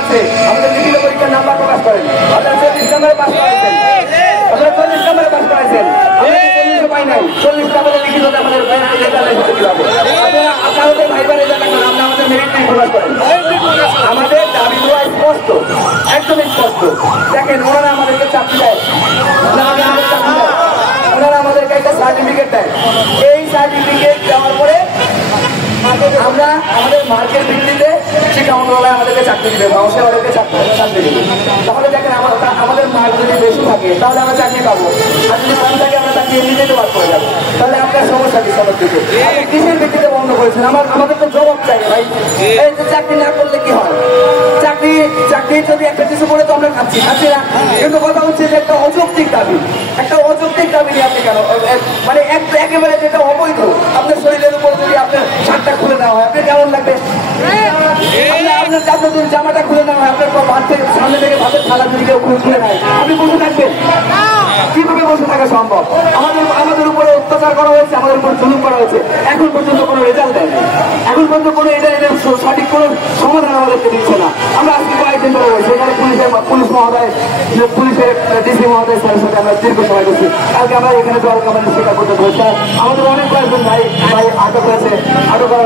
আছে আমাদের লিখিত পরীক্ষার নাম্বার প্রকাশ করেন। আপনারা 40 নম্বরে পাস করেছেন, আপনারা 40 নম্বরে পাস করেছেন, আমরা 40 পাই নাই, 40 নম্বরে লিখিত আমাদের রেজাল্ট হতে হবে। আপনারা আপনাদের ভাইবার রেজাল্ট এখন আমরা আমাদের মেরিট লিস্ট প্রকাশ করেন। আমাদের দাবিগুলো স্পষ্ট, একদম স্পষ্ট। দেখেন ওনারা আমাদেরকে চাকরি দেয়, ওনারা আমাদেরকে একটা সার্টিফিকেট দেয়। এই সার্টিফিকেট দেওয়ার পরে আমরা আমাদের মার্কের ভিত্তিতে শিক্ষা মন্ত্রণালয় আমাদেরকে চাকরি দিবে বা অবশ্যই আমাদেরকে চাকরি দিবে। তাহলে দেখেন আমাদের মার্ক যদি বেশি থাকে তাহলে আমরা চাকরি পাবো, আর যদি কম থাকে আমরা চাকরি এমনিতে বাদ করে যাবো। তাহলে আপনার সমস্যা কি? সবার দিকে আপনি কিসের ভিত্তিতে বন্ধ করেছেন? আমাদের তো জবাব চাই ভাই। এই যে চাকরি না করলে কি হয়? চাকরি যদি একটা কিছু করে তো আমরা খাচ্ছি না, কিন্তু কথা হচ্ছে যে একটা অযৌক্তিক দাবি, একটা অযৌক্তিক দাবি নিয়ে আপনি কেন মানে একেবারে যেটা অবৈধ, আপনার শরীরের উপর যদি আপনার শার্টটা খুলে নেওয়া হয় আপনি কেমন লাগবে? আপনার যদি জামাটা খুলে নেওয়া হয়, আপনার ভাত থেকে সামনে থেকে ভাতের থালা যদি কেউ খুলে নেয় আপনি বসে থাকবেন? কিভাবে বসে থাকা সম্ভব? আমাদের উপরে অত্যাচার করা হয়েছে, আমাদের উপর জুলুম করা হয়েছে, এখন পর্যন্ত কোনো রেজাল্ট দেয়নি, এখন পর্যন্ত কোনো এটা সঠিক কোনো সমাধান আমাদেরকে দিচ্ছে না। আমরা আজকে কয়েকদিন ধরে বলছি, এখানে পুলিশ মহোদয়, পুলিশের ডিসি মহোদয় স্যারের সাথে আমরা দীর্ঘ সময় করছি। কালকে আমরা এখানে জলকামানের শিকার করতে হয়েছে, আমাদের অনেক কয়েকজন ভাই আটক করা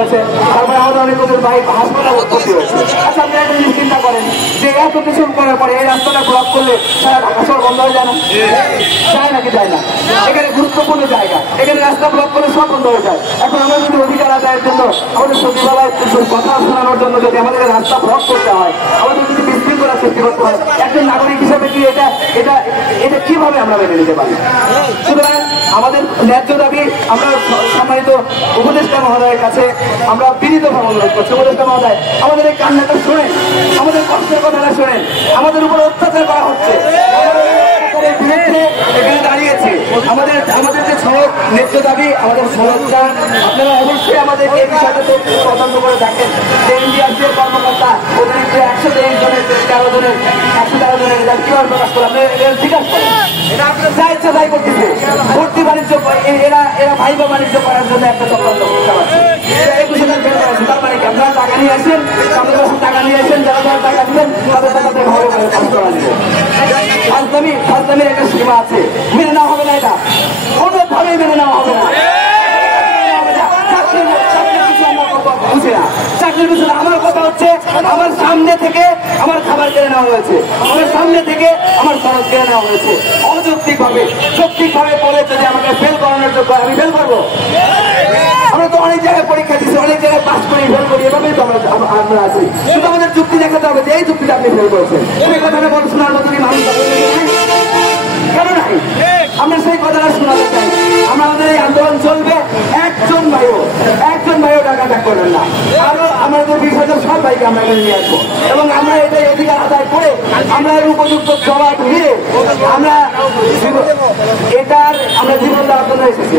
হয়েছে, তারপরে আমাদের অনেক কয়েকজন ভাই হাসপাতালে ভর্তি হয়েছে। আচ্ছা আপনি একটা জিনিস চিন্তা করেন যে এত কিছু করার পরে এই রাস্তাটা ব্লক করলে সারা ঢাকা শহর বন্ধ হয়ে যায় না? যায় নাকি যায় না? এখানে গুরুত্বপূর্ণ জায়গা, এখানে রাস্তা ব্লক করলে সব বন্ধ হয়ে যায়। এখন আমরা যদি অধিকার আদায়ের জন্য আমাদের সচিবালয় কথা শোনানোর জন্য যদি আমাদের রাস্তা ব্লক করতে হয়, আমাদের যদি বিশৃঙ্খলা সৃষ্টি করতে হয়, একজন নাগরিক হিসেবে কি এটা কিভাবে আমরা মেনে নিতে পারি? সুতরাং আমাদের ন্যায্য দাবি আমরা সম্মানিত উপদেষ্টা মহোদয়ের কাছে আমরা বিনীতভাবে অনুরোধ করছি। উপদেষ্টা মহোদয়, আমাদের এই কান্নাটা শোনেন, আমাদের কষ্টের কথাটা শোনেন, আমাদের উপর অত্যাচার করা হচ্ছে, এখানে দাঁড়িয়েছে আমাদের যে সড়ক ন্যায্য দাবি, আমাদের সড়কটা আপনারা অবশ্যই আমাদের এই বিষয়টা তদন্ত করে দেখেন। যে এনডিআরসির কর্মকর্তা অতিরিক্ত 113 জনের 113 জনের রেজাল্ট কিভাবে প্রকাশ করে আপনি জিজ্ঞাসা করেন। যা ইচ্ছা তাই করতেছে, ভর্তি বাণিজ্য এরা ভাইবা বাণিজ্য করার জন্য একটা চক্রান্ত করতে পারছে। 21,000 বের করেছে, তার মানে কি আপনারা টাকা নিয়ে আসেন, আমাদের কাছে টাকা নিয়ে আসেন, যারা টাকা দিবেন তাদের টাকাতে ভালো করে কাজ করা দিবে। ফাজলামির একটা সীমা আছে, মেনে নেওয়া হবে না, এটা কোনোভাবেই মেনে নেওয়া হবে না। চাকরির পিছনে আমার কথা হচ্ছে, আমার সামনে থেকে আমার খাবার কেড়ে নেওয়া হয়েছে, আমার সামনে থেকে আমার খরচ কেড়ে নেওয়া হয়েছে অযৌক্তিক ভাবে। যৌক্তিক ভাবে বলে যদি আমাকে ফেল করানোর জন্য আমি ফেল করবো? আমরা তো অনেক জায়গায় পরীক্ষা দিচ্ছি, অনেক জায়গায় পাস করি, ফেল করি, এভাবেই তো আমরা আছি। কিন্তু আমাদের যুক্তি দেখাতে হবে যে এই যুক্তিটা আপনি ফেল করেছেন। এই কথাটা বলে শোনার মতো কি মানুষ কেন নাই? আমরা সেই কথাটা শোনাতে চাই। আমাদের এই আন্দোলন চলবে, একজন ভাইও টাকা করবেন না, আরো আমাদের 20,000 সব ভাইকে আমরা এখানে নিয়ে আসবো এবং আমরা এটাই অধিকার আদায় করে আমরা এর উপযুক্ত জবাব দিয়ে আমরা জীবন দেওয়ার জন্য এসেছি।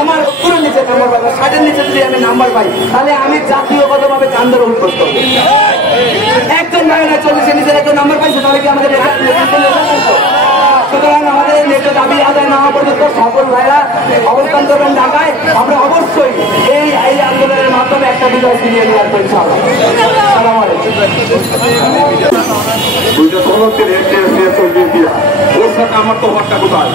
আমার পুরো নিচে নাম্বার পাবো, 60-এর নিচে যদি আমি নাম্বার পাই তাহলে আমি জাতীয়গতভাবে আন্দোলন করতে হবে। একজন ভাই না 40-এর নিচে একজন নাম্বার পাইছে তাহলে কি আমাদের সুতরাং আমাদের ন্যায্য দাবি আদায় না হওয়া পর্যন্ত সকল ভাইরা অবস্থান করবেন ঢাকায়। আমরা অবশ্যই এই আন্দোলনের মাধ্যমে একটা বিজয় ফিরিয়ে নিয়ে আসবো ইনশাআল্লাহ। ওর সাথে আমার তো হট্টা কোথায়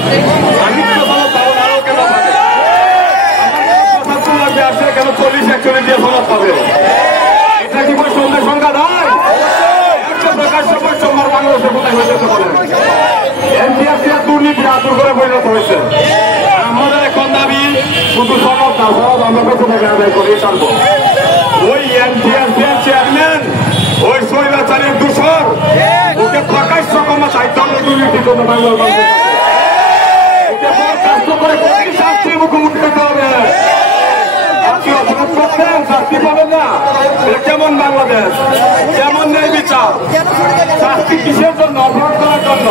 কেন 40-41 দিয়ে সমাজ পাবে? এটা কি কোনো সন্ধ্যা সংখ্যা নয়? একটা প্রকাশ্য বৈষম্যের বাংলাদেশে কোথায় হয়েছে বলেন? এনটিআরসি দুর্নীতি আতুর করে পরিণত হয়েছে। আমাদের এখন দাবি শুধু সনদ না, সনদ আমরা বেঁচে থেকে আদায় করে ছাড়বো। ওই এনটিআরসি চেয়ারম্যান, ওই স্বৈরাচারীর দূষর, ওকে প্রকাশ্য ক্ষমা চাইতে হবে দুর্নীতির জন্য বাংলার মানুষ। ওকে বরখাস্ত করে কঠিন শাস্তির মুখোমুখি হতে হবে। আপনি অপরাধ করছেন, শাস্তি পাবেন না। এটা কেমন বাংলাদেশ, কেমন ন্যায় বিচার? শাস্তি কিসের জন্য? অপরাধ করার জন্য।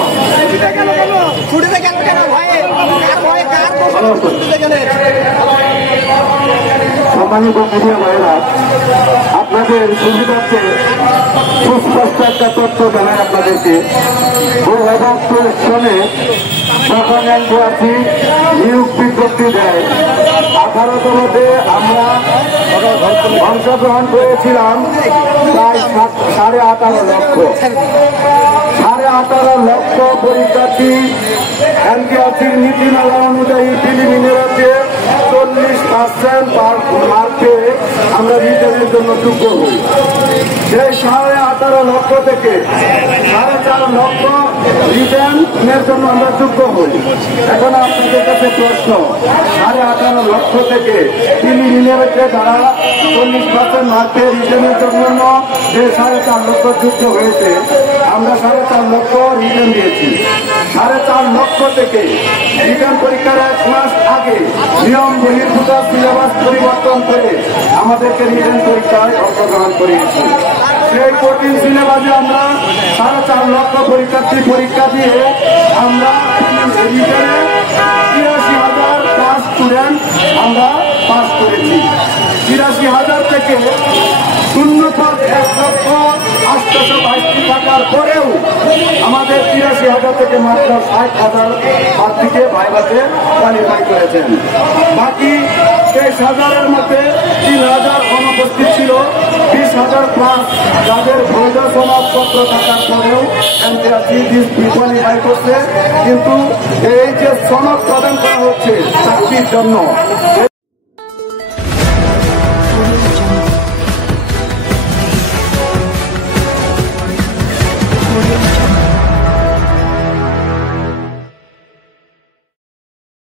সম্মানিত মিডিয়া ভাইরা, আপনাদের সুবিধার্থে সুস্পষ্ট একটা তথ্য জানাই আপনাদেরকে। 2022 সনে যখন এনটিআরসি নিয়োগ বিজ্ঞপ্তি দেয়, 18তমতে আমরা অংশগ্রহণ করেছিলাম প্রায় 18.5 লাখ। লক্ষ পরীক্ষার্থী এনটিআরসির নীতিমালা অনুযায়ী প্রিলিমিনারিতে 40% মার্কে আমরা রিটার্নের জন্য যোগ্য হই। সেই 18.5 লক্ষ থেকে 4.5 লক্ষ রিটার্নের জন্য আমরা যোগ্য হই। এখন আপনাদের কাছে প্রশ্ন, 18.5 লক্ষ থেকে প্রিলিমিনারিতে যারা 40% মার্কে রিটার্নের জন্য যে 4.5 লক্ষ যুক্ত হয়েছে, আমরা 4.5 লক্ষ রিটার্ন দিয়েছি। 4.5 লক্ষ থেকে রিটার্ন পরীক্ষার 1 মাস আগে নিয়ম বহির্ভূত সিলেবাস পরিবর্তন করে আমাদেরকে রিটার্ন পরীক্ষায় অংশগ্রহণ করিয়েছি। সেই কঠিন সিলেবাসে আমরা 4.5 লক্ষ পরীক্ষার্থী পরীক্ষা দিয়ে আমরা রিটার্নে 83,000+ স্টুডেন্ট আমরা পাস করেছি। 83,000 থেকে শূন্যপদ 1,822টি থাকার পরেও আমাদের 83,000 থেকে মাত্র 60,000 প্রার্থীকে ভাইভাতে কোয়ালিফাই করেছেন। বাকি 23,000-এর মধ্যে 3,000 অনুপস্থিত ছিল। 20,000+ যাদের বৈধ সনদপত্র থাকার পরেও এনটিআরসি কোয়ালিফাই করছে, কিন্তু এই যে সনদ প্রদান করা হচ্ছে চাকরির জন্য,